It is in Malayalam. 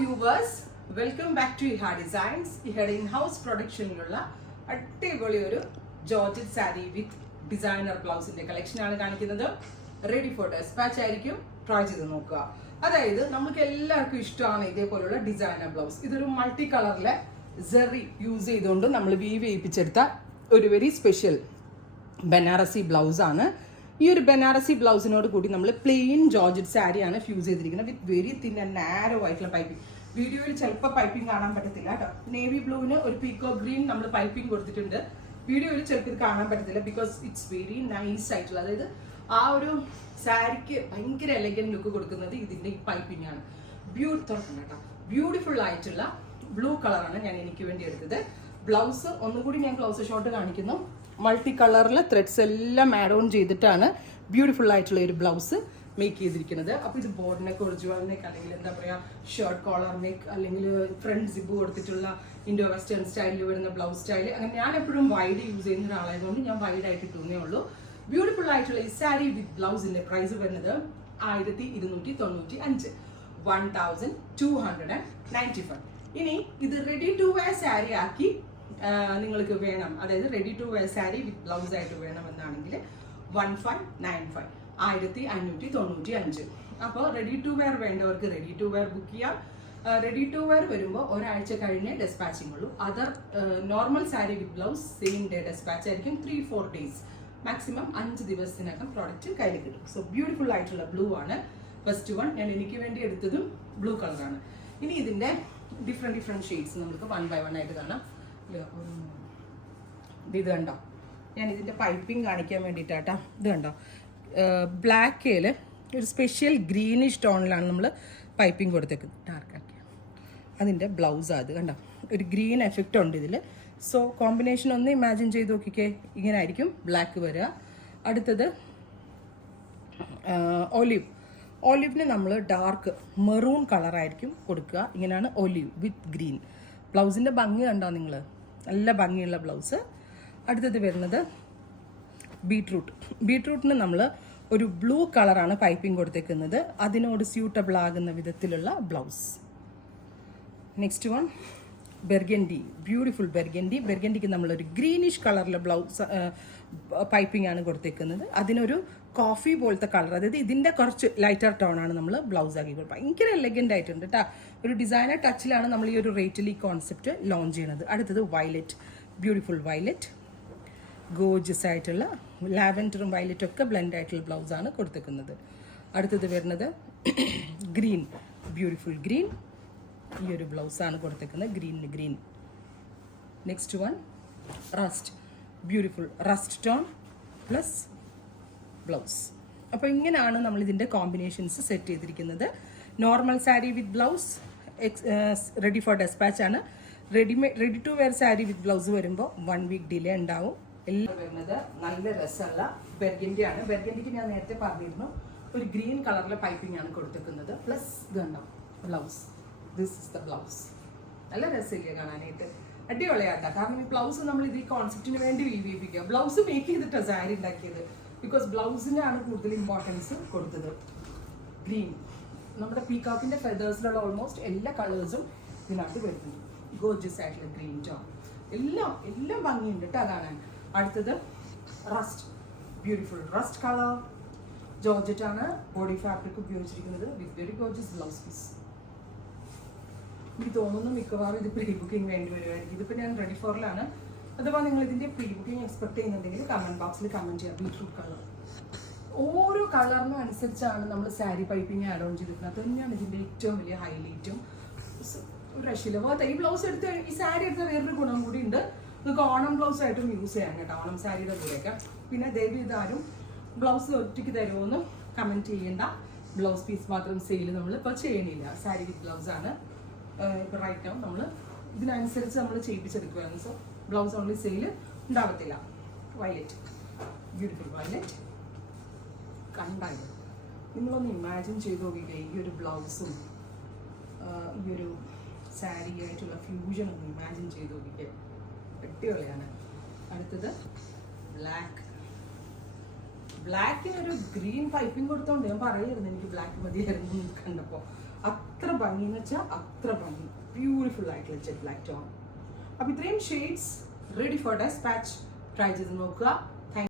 Viewers, welcome back to Eha Designs. ഇഹയുടെ ഇൻഹൗസ് പ്രൊഡക്ഷനിലുള്ള അടിപൊളി ഒരു ജോർജറ്റ് സാരി വിത്ത് ഡിസൈനർ ബ്ലൗസിന്റെ കളക്ഷനാണ് കാണിക്കുന്നത്. റെഡി ഫോർ ഡെസ്പാച്ച് ആയിരിക്കും. ട്രൈ ചെയ്ത് നോക്കുക. അതായത് നമുക്ക് എല്ലാവർക്കും ഇഷ്ടമാണ് ഇതേപോലുള്ള ഡിസൈനർ ബ്ലൗസ്. ഇതൊരു മൾട്ടി കളറിലെ സെറി യൂസ് ചെയ്തുകൊണ്ട് നമ്മൾ വീവ് ചെയ്യിപ്പിച്ചെടുത്ത ഒരു വെരി സ്പെഷ്യൽ ബനാറസി ബ്ലൗസ് ആണ്. ഈ ഒരു ബനാറസി ബ്ലൗസിനോട് കൂടി നമ്മൾ പ്ലെയിൻ ജോർജറ്റ് സാരിയാണ് ഫ്യൂസ് ചെയ്തിരിക്കുന്നത് with very thin and narrow ആയിട്ടുള്ള പൈപ്പിംഗ്. വീഡിയോയിൽ ചിലപ്പോൾ പൈപ്പിംഗ് കാണാൻ പറ്റത്തില്ല കേട്ടോ. നേവി ബ്ലൂവിന് ഒരു പീക്കോ ഗ്രീൻ നമ്മൾ പൈപ്പിംഗ് കൊടുത്തിട്ടുണ്ട്. വീഡിയോയിൽ ചിലപ്പോൾ ഇത് കാണാൻ പറ്റത്തില്ല ബിക്കോസ് ഇറ്റ്സ് വെരി നൈസ് ആയിട്ടുള്ള, അതായത് ആ ഒരു സാരിക്ക് ഭയങ്കര എലഗന്റ് ലുക്ക് കൊടുക്കുന്നത് ഇതിന്റെ ഈ പൈപ്പിംഗ് ആണ്. ബ്യൂട്ടിഫുൾ ആയിട്ടുള്ള ബ്ലൂ കളറാണ് ഞാൻ എനിക്ക് വേണ്ടി എടുത്തത്. ബ്ലൗസ് ഒന്നുകൂടി ഞാൻ ബ്ലൗസ് ഷോട്ട് കാണിക്കുന്നു. മൾട്ടി കളറിലെ ത്രെഡ്സ് എല്ലാം ആഡ് ഓൺ ചെയ്തിട്ടാണ് ബ്യൂട്ടിഫുൾ ആയിട്ടുള്ള ഒരു ബ്ലൗസ് മേക്ക് ചെയ്തിരിക്കുന്നത്. അപ്പോൾ ഇത് ബോർഡ് നെക്ക്, ഒറിജിനൽ നെക്ക്, അല്ലെങ്കിൽ എന്താ പറയുക ഷർട്ട് കോളർ നെക്ക്, അല്ലെങ്കിൽ ഫ്രണ്ട് സിബ് കൊടുത്തിട്ടുള്ള ഇൻഡോ വെസ്റ്റേൺ സ്റ്റൈലിൽ വരുന്ന ബ്ലൗസ് സ്റ്റൈൽ. അങ്ങനെ ഞാൻ എപ്പോഴും വൈഡ് യൂസ് ചെയ്യുന്ന ഒരാളായതുകൊണ്ട് ഞാൻ വൈഡ് ആയിട്ട് ഇട്ടുന്നേ ഉള്ളൂ. ബ്യൂട്ടിഫുൾ ആയിട്ടുള്ള ഈ സാരി വിത്ത് ബ്ലൗസിന്റെ പ്രൈസ് വരുന്നത് 1295, 1295. ഇനി ഇത് റെഡി ടു വെയർ സാരി ആക്കി നിങ്ങൾക്ക് വേണം, അതായത് ready to wear sari with blouse ആയിട്ട് വേണമെന്നാണെങ്കിൽ 1595, 1595. അപ്പോൾ റെഡി ടു വെയർ വേണ്ടവർക്ക് റെഡി ടു വെയർ ബുക്ക് ചെയ്യാം. റെഡി ടു വെയർ വരുമ്പോൾ ഒരാഴ്ച കഴിഞ്ഞേ ഡെസ്പാച്ചിങ് ഉള്ളൂ. Other normal sari with blouse same day dispatch ആയിരിക്കും. 3-4 days, മാക്സിമം 5 ദിവസത്തിനകം പ്രോഡക്റ്റ് കയ്യിൽ കിട്ടും. സോ ബ്യൂട്ടിഫുൾ ആയിട്ടുള്ള ബ്ലൂ ആണ് ഫസ്റ്റ് വൺ. ഞാൻ എനിക്ക് വേണ്ടി എടുത്തതും ബ്ലൂ കളറാണ്. ഇനി ഇതിന്റെ ഡിഫറെന്റ് ഷെയ്ഡ്സ് നമുക്ക് 1 by 1 ആയിട്ട് കാണാം. ഇത് കണ്ടോ, ഞാൻ ഇതിന്റെ പൈപ്പിംഗ് കാണിക്കാൻ വേണ്ടിയിട്ടാട്ടാ. ഇത് കണ്ടോ, ബ്ലാക്കില് ഒരു സ്പെഷ്യൽ ഗ്രീനിഷ് ടോണിലാണ് നമ്മൾ പൈപ്പിംഗ് കൊടുത്തേക്കുന്നത്. ഡാർക്കാക്കി അതിൻ്റെ ബ്ലൗസാണ് അത്. കണ്ടോ, ഒരു ഗ്രീൻ എഫക്റ്റ് ഉണ്ട് ഇതിൽ. സോ കോമ്പിനേഷൻ ഒന്ന് ഇമാജിൻ ചെയ്ത് നോക്കിക്കേ. ഇങ്ങനെ ആയിരിക്കും ബ്ലാക്ക് വരിക. അടുത്തത് ഒലിവിന് നമ്മൾ ഡാർക്ക് മെറൂൺ കളറായിരിക്കും കൊടുക്കുക. ഇങ്ങനെയാണ് ഒലിവ് വിത്ത് ഗ്രീൻ. ബ്ലൗസിൻ്റെ ഭംഗി കണ്ടോ നിങ്ങൾ, നല്ല ഭംഗിയുള്ള ബ്ലൗസ്. അടുത്തത് വരുന്നത് ബീട്രൂട്ടിന് നമ്മൾ ഒരു ബ്ലൂ കളറാണ് പൈപ്പിംഗ് കൊടുത്തേക്കുന്നത്. അതിനോട് സ്യൂട്ടബിൾ ആകുന്ന വിധത്തിലുള്ള blouse. Next one burgundy, beautiful ബെർഗൻഡിക്ക് നമ്മളൊരു ഗ്രീനിഷ് കളറിലെ ബ്ലൗസ് പൈപ്പിംഗ് ആണ് കൊടുത്തേക്കുന്നത്. അതിനൊരു കോഫി പോലത്തെ കളർ, അതായത് ഇതിൻ്റെ കുറച്ച് ലൈറ്റർ ടോൺ ആണ് നമ്മൾ ബ്ലൗസ് ആക്കി കൊടുക്കുക. ഭയങ്കര എലഗൻ്റ് ആയിട്ടുണ്ട് കേട്ടോ. ഒരു ഡിസൈനർ ടച്ചിലാണ് നമ്മൾ ഈ ഒരു റേറ്റിൽ ഈ കോൺസെപ്റ്റ് ലോഞ്ച് ചെയ്യുന്നത്. അടുത്തത് വയലറ്റ്, ബ്യൂട്ടിഫുൾ വയലറ്റ്, ഗോർജിയസ് ആയിട്ടുള്ള ലാവൻഡറും വയലറ്റും ഒക്കെ ബ്ലെൻഡ് ആയിട്ടുള്ള ബ്ലൗസാണ് കൊടുത്തേക്കുന്നത്. അടുത്തത് വരുന്നത് ഗ്രീൻ, ബ്യൂട്ടിഫുൾ ഗ്രീൻ. ഈ ഒരു ബ്ലൗസാണ് കൊടുത്തേക്കുന്നത്, green. Next one rust, beautiful rust tone plus blouse. അപ്പോൾ ഇങ്ങനെയാണ് നമ്മൾ ഇതിൻ്റെ കോമ്പിനേഷൻസ് സെറ്റ് ചെയ്തിരിക്കുന്നത്. Normal sari with blouse ready for despatch ആണ്. Ready to wear sari with blouse വരുമ്പോൾ 1 week ഡിലേ ഉണ്ടാവും. എല്ലാം വരുന്നത് നല്ല രസമുള്ള ബെർഗൻഡി ആണ്. ബെർഗൻഡിക്ക് ഞാൻ നേരത്തെ പറഞ്ഞിരുന്നു ഒരു ഗ്രീൻ കളറിലെ പൈപ്പിംഗ് ആണ് കൊടുത്തേക്കുന്നത്. പ്ലസ് ഇത് കണ്ടോ blouse, this is the blouse. നല്ല രസമില്ലേ കാണാനായിട്ട്, അടിപൊളിയാട്ടാ. കാരണം ഈ ബ്ലൗസ് നമ്മൾ ഇത് ഈ കോൺസെപ്റ്റിന് വേണ്ടി വീവിപ്പിക്കുക. ബ്ലൗസ് മേക്ക് ചെയ്തിട്ടാണ് സാരി ഉണ്ടാക്കിയത്. ബിക്കോസ് ബ്ലൗസിനാണ് കൂടുതൽ ഇമ്പോർട്ടൻസ് കൊടുത്തത്. ഗ്രീൻ, നമ്മുടെ പീകോക്കിന്റെ ഫെദേഴ്സിലുള്ള ഓൾമോസ്റ്റ് എല്ലാ കളേഴ്സും ഇതിനകത്ത് വരുന്നുണ്ട്. ഗോർജിയസ് ആയിട്ടുള്ള ഗ്രീൻ ടോൺ, എല്ലാം ഭംഗിയുണ്ട് കേട്ടോ കാണാൻ. അടുത്തത് rust, beautiful rust colour. Georgette ആണ് ബോഡി ഫാബ്രിക് ഉപയോഗിച്ചിരിക്കുന്നത് with very gorgeous blouse piece. എനിക്ക് തോന്നുന്നു മിക്കവാറും ഇത് പ്രീ ബുക്കിംഗ് വേണ്ടി വരുമായിരിക്കും. ഇതിപ്പോൾ ഞാൻ റെഡി ഫോറിലാണ്. അഥവാ നിങ്ങൾ ഇതിൻ്റെ പ്രീ ബുക്കിംഗ് എക്സ്പെക്ട് ചെയ്യുന്നുണ്ടെങ്കിൽ കമൻറ്റ് ബോക്സിൽ കമൻറ്റ് ചെയ്യാം. ബീട്രൂട്ട് കളർ, ഓരോ കളറിനും അനുസരിച്ചാണ് നമ്മൾ സാരി പൈപ്പിംഗ് ആഡ് ഓൺ ചെയ്തിരിക്കുന്നത്. അത് തന്നെയാണ് ഇതിൻ്റെ ഏറ്റവും വലിയ ഹൈലൈറ്റും. ഒരു രക്ഷയില്ല. ഈ ബ്ലൗസ് എടുത്ത് ഈ സാരി എടുത്ത വേറൊരു ഗുണം കൂടി ഉണ്ട്. നിങ്ങൾക്ക് ഓണം ബ്ലൗസ് ആയിട്ടും യൂസ് ചെയ്യാം കേട്ടോ, ഓണം സാരിയുടെ കൂടെയൊക്കെ. പിന്നെ ദയവ് ഇതാരും ബ്ലൗസ് ഒറ്റയ്ക്ക് തരുമോയെന്ന് കമൻറ്റ് ചെയ്യേണ്ട. ബ്ലൗസ് പീസ് മാത്രം സെയിൽ നമ്മൾ ഇപ്പോൾ ചെയ്യണില്ല. സാരി വിത്ത് ബ്ലൗസ് ആണ് ഇപ്പോൾ റൈറ്റ് നൗ നമ്മൾ ഇതിനനുസരിച്ച് നമ്മൾ ചെയ്യിപ്പിച്ചെടുക്കുകയാണ്. സോ ബ്ലൗസ് ഓൺലി സെയിൽ ഉണ്ടാകത്തില്ല. Violet, beautiful violet. കണ്ടായോ, നിങ്ങളൊന്ന് ഇമാജിൻ ചെയ്ത് നോക്കിക്കേ ഈ ഒരു ബ്ലൗസും ഈ ഒരു സാരി ആയിട്ടുള്ള ഫ്യൂഷൻ ഒന്ന് ഇമാജിൻ ചെയ്ത് നോക്കിക്കേ, അടിപൊളിയാണ്. അടുത്തത് ബ്ലാക്കിനൊരു ഗ്രീൻ പൈപ്പിംഗ് കൊടുത്തോണ്ട് ഞാൻ പറയായിരുന്നു എനിക്ക് ബ്ലാക്ക് മതിയായിരുന്നു കണ്ടപ്പോൾ. എത്ര ഭംഗി എന്ന് വെച്ചാൽ അത്ര ഭംഗി. ബ്യൂട്ടിഫുൾ ആയിട്ടുള്ള ജെറ്റ് ബ്ലാക്ക് ടോൺ. അപ്പോൾ ഇത്രയും shades ready for dispatch. Try ചെയ്ത് നോക്കുക.